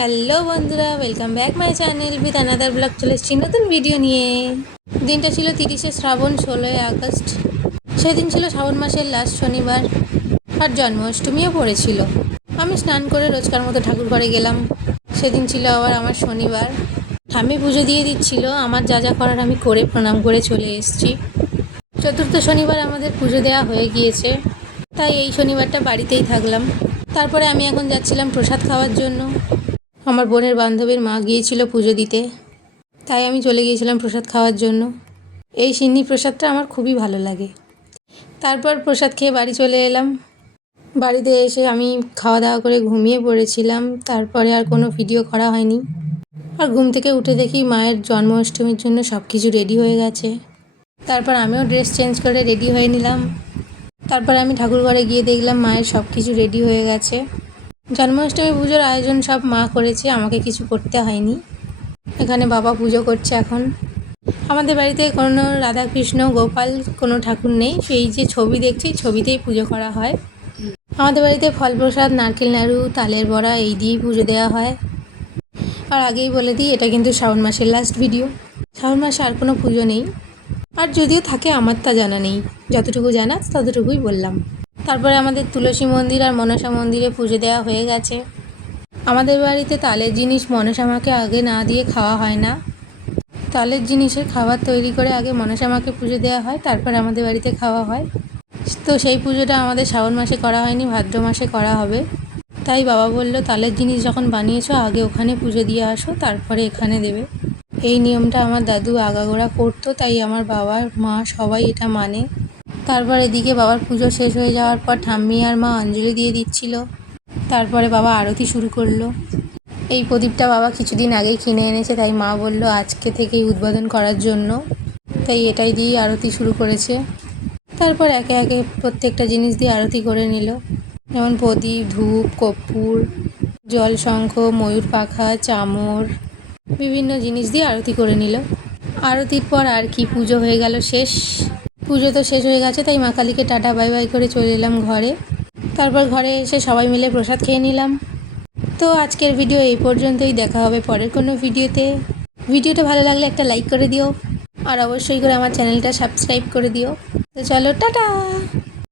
Hello বন্ধুরা welcome back my channel with another blog চলে এসেছি নতুন ভিডিও নিয়ে। দিনটা ছিল তিরিশে শ্রাবণ, ষোলোই আগস্ট। সেদিন ছিল শ্রাবণ মাসের লাস্ট শনিবার, আর জন্মাষ্টমীও পড়েছিল। আমি স্নান করে রোজকার মতো ঠাকুর ঘরে গেলাম। সেদিন ছিল আবার আমার শনিবার। ঠাম্মি পুজো দিয়ে দিচ্ছিল, আমার যা যা করার আমি করে প্রণাম করে চলে এসেছি। চতুর্থ শনিবার আমাদের পুজো দেওয়া হয়ে গিয়েছে, তাই এই শনিবারটা বাড়িতেই থাকলাম। তারপরে আমি এখন যাচ্ছিলাম প্রসাদ খাওয়ার জন্য। আমার বোনের বান্ধবীর মা গিয়েছিল পুজো দিতে। তাই আমি চলে গিয়েছিলাম প্রসাদ খাওয়ার জন্য। এই সিন্নি প্রসাদটা আমার খুবই ভালো লাগে। তারপর প্রসাদ খেয়ে বাড়ি চলে এলাম। বাড়িতে এসে আমি খাওয়া দাওয়া করে ঘুমিয়ে পড়েছিলাম। তারপরে আর কোনো ভিডিও করা হয়নি। আর ঘুম থেকে উঠে দেখি মায়ের জন্মাষ্টমীর জন্য সব কিছু রেডি হয়ে গেছে। তারপর আমিও ড্রেস চেঞ্জ করে রেডি হয়ে নিলাম। তারপর আমি ঠাকুর ঘরে গিয়ে দেখলাম মায়ের সব কিছু রেডি হয়ে গেছে। জন্মাষ্টমী পুজোর আয়োজন সব মা করেছে, আমাকে কিছু করতে হয়নি। এখানে বাবা পুজো করছে এখন। আমাদের বাড়িতে কোনো রাধাকৃষ্ণ, গোপাল, কোনো ঠাকুর নেই। সেই যে ছবি দেখছি ছবিতেই পুজো করা হয়। আমাদের বাড়িতে ফল প্রসাদ নারকেল, নাড়ু, তালের বড়া, এই দিয়েই পুজো দেওয়া হয়। আর আগেই বলে দিই, এটা কিন্তু শ্রাবণ মাসের লাস্ট ভিডিও শ্রাবণ মাসে আর কোনো পুজো নেই। আর যদিও থাকে, আমার তা জানা নেই। যতটুকু জানা, ততটুকুই বললাম। তারপরে আমাদের তুলসী মন্দির আর মনসা মন্দিরে পুজো দেওয়া হয়ে গেছে। আমাদের বাড়িতে তালের জিনিস মনসামাকে আগে না দিয়ে খাওয়া হয় না। তালের জিনিসের খাবার তৈরি করে আগে মনসামাকে পুজো দেওয়া হয়, তারপর আমাদের বাড়িতে খাওয়া হয়। তো সেই পুজোটা আমাদের শ্রাবণ মাসে করা হয়নি, ভাদ্র মাসে করা হবে। তাই বাবা বলল, তালের জিনিস যখন বানিয়েছো, আগে ওখানে পুজো দিয়ে আসো, তারপরে এখানে দেবে। এই নিয়মটা আমার দাদু আগাগোড়া করতো, তাই আমার বাবার মা সবাই এটা মানে। তারপর এদিকে বাবার পুজো শেষ হয়ে যাওয়ার পর ঠাম্মি আর মা অঞ্জলি দিয়ে দিচ্ছিল। তারপরে বাবা আরতি শুরু করল। এই প্রদীপটা বাবা কিছুদিন আগেই কিনে এনেছে, তাই মা বলল আজকে থেকেই উদ্বোধন করার জন্য। তাই এটাই দিয়েই আরতি শুরু করেছে। তারপর একে একে প্রত্যেকটা জিনিস দিয়ে আরতি করে নিল। যেমন প্রদীপ, ধূপ, কর্পূর জল শঙ্খ ময়ূর পাখা, চামর, বিভিন্ন জিনিস দিয়ে আরতি করে নিল। আরতির পর আর কি পুজো হয়ে গেল শেষ। পুজো তো শেষ হয়ে গেছে, তাই মা কালীকে টাটা, বাই বাই করে চলে এলাম ঘরে। তারপর ঘরে এসে সবাই মিলে প্রসাদ খেয়ে নিলাম। তো আজকের ভিডিও এই পর্যন্তই, দেখা হবে পরের কোনো ভিডিওতে। ভিডিওটা ভালো লাগলে একটা লাইক করে দিও, আর অবশ্যই করে আমার চ্যানেলটা সাবস্ক্রাইব করে দিও। তো চলো, টাটা!